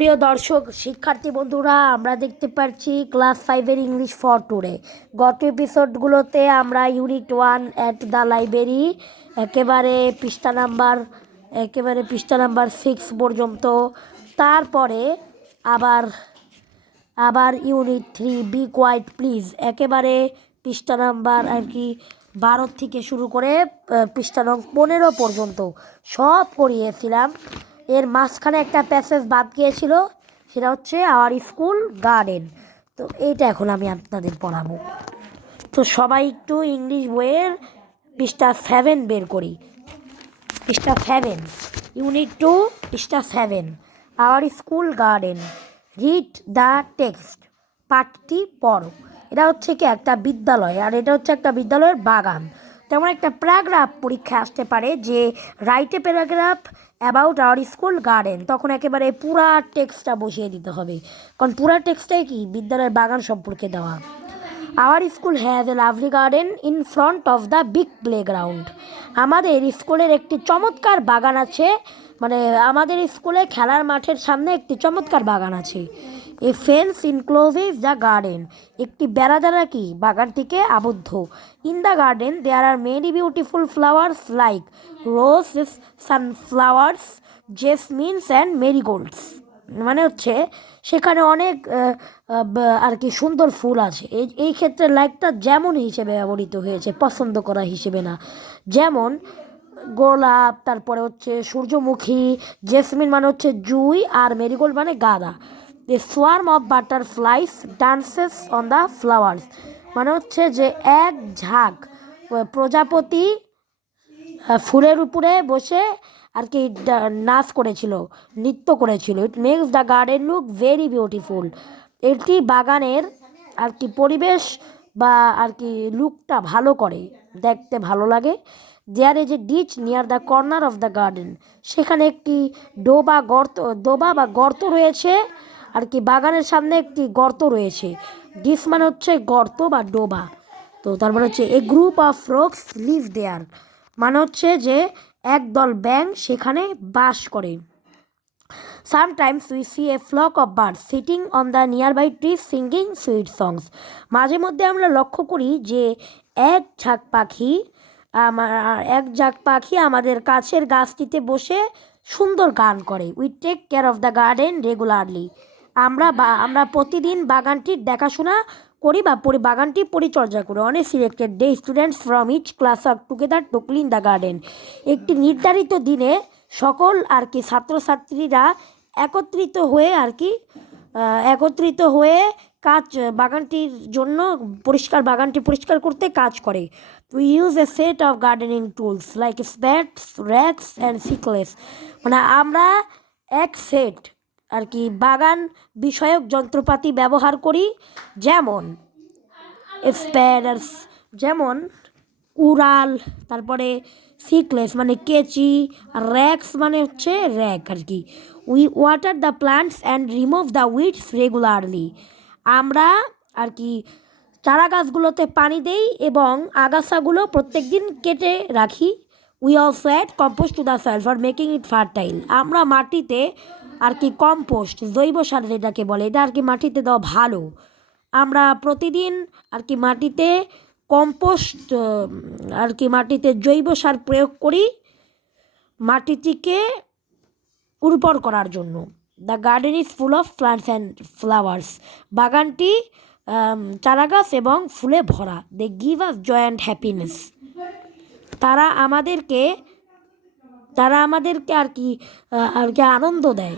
সুপ্রিয় দর্শক শিক্ষার্থী বন্ধুরা, আমরা দেখতে পাচ্ছি ক্লাস 5-এর ইংলিশ ফর টুডে। গত এপিসোডগুলোতে আমরা ইউনিট 1 অ্যাট দ্য লাইব্রেরি একেবারে পৃষ্ঠা নাম্বার 6 পর্যন্ত, তারপরে আবার আবার ইউনিট 3 বি কোয়াইট প্লিজ একেবারে পৃষ্ঠা নাম্বার 12 থেকে শুরু করে পৃষ্ঠা নং 15 পর্যন্ত সব করিয়েছিলাম। এর মাঝখানে একটা প্যাসেজ বাদ গিয়েছিল, সেটা হচ্ছে আওয়ার স্কুল গার্ডেন। তো এইটা এখন আমি আপনাদের পড়াবো। তো সবাই একটু ইংলিশ বইয়ের পৃষ্ঠা 7 বের করি। পৃষ্ঠা 7, ইউনিট 2, পৃষ্ঠা 7, our school garden. Read the text, পাঠটি পড়ো। এটা হচ্ছে কি একটা বিদ্যালয়, আর এটা হচ্ছে একটা বিদ্যালয়ের বাগান। তেমন একটা প্যারাগ্রাফ পরীক্ষায় আসতে পারে যে write a paragraph about our school garden, তখন একেবারে পুরা টেক্সটটা বসিয়ে দিতে হবে, কারণ পুরা টেক্সটটাই কি বিদ্যালয়ের বাগান সম্পর্কে দেওয়া। Our school has a lovely garden in front of the big playground. আমাদের স্কুলের একটি চমৎকার বাগান আছে, মানে আমাদের স্কুলে খেলার মাঠের সামনে একটি চমৎকার বাগান আছে। A fence encloses the garden, একটি বেড়া দ্বারা কি বাগানটিকে আবদ্ধ। In the garden there are many beautiful flowers like roses, sunflowers, jasmines and marigolds. মানে হচ্ছে সেখানে অনেক আর কি সুন্দর ফুল আছে। এই ক্ষেত্রে লাইকটা যেমন হিসেবে ব্যবহৃত হয়েছে, পছন্দ করা হিসেবে না। যেমন গোলাপ, তারপরে হচ্ছে সূর্যমুখী, জেসমিন মানে হচ্ছে জুঁই, আর মেরিগোল্ড মানে গাঁদা। A swarm of butterflies dances on the flowers, মানে হচ্ছে যে এক ঝাঁক প্রজাপতি ফুলের উপরে বসে আর কি নাচ করেছিল, নৃত্য করেছিল। It makes the garden look very beautiful, এটি বাগানের আর কি পরিবেশ বা আর কি লুকটা ভালো করে, দেখতে ভালো লাগে। There is a ditch near the corner of the garden, সেখানে একটি ডোবা বা গর্ত রয়েছে আর কি, বাগানের সামনে একটি গর্ত রয়েছে। ডিচ মানে হচ্ছে গর্ত বা ডোবা। তো তারপরে হচ্ছে a group of frogs live there, মানে হচ্ছে যে একদল ব্যাঙ সেখানে বাস করে। Sometimes we see a flock of birds sitting on the nearby trees singing sweet songs, মাঝে মধ্যে আমরা লক্ষ্য করি যে এক ঝাঁক পাখি আমাদের কাছের গাছটিতে বসে সুন্দর গান করে। We take care of the garden regularly, আমরা প্রতিদিন বাগানটির দেখাশোনা করি বা বাগানটি পরিচর্যা করি। অনেক selected day students from each class are together to clean the garden, একটি নির্ধারিত দিনে সকল আর কি ছাত্রছাত্রীরা একত্রিত হয়ে বাগানটি পরিষ্কার করতে কাজ করে। We use a set of gardening tools like spades, rakes and sickles, মানে আমরা এক সেট আর কি বাগান বিষয়ক যন্ত্রপাতি ব্যবহার করি, যেমন স্প্যাডার্স যেমন কুড়াল, তারপরে সিকলেস মানে কেচি, আর র্যাকস মানে হচ্ছে র্যাক আর কি। We water the plants and remove the weeds regularly, আমরা আর কি চারা গাছগুলোতে পানি দেই এবং আগাছাগুলো প্রত্যেক দিন কেটে রাখি। We also add compost to the soil for making it fertile, আমরা মাটিতে আর কি কম্পোস্ট, জৈব সার যেটাকে বলে, এটা আর কি মাটিতে দেওয়া ভালো। আমরা প্রতিদিন আর কি মাটিতে জৈব সার প্রয়োগ করি মাটিটিকে উর্বর করার জন্য। The garden is full of plants and flowers, বাগানটি চারাগাছ এবং ফুলে ভরা। They give us joy and happiness, তারা আমাদেরকে আর কি আনন্দ দেয়।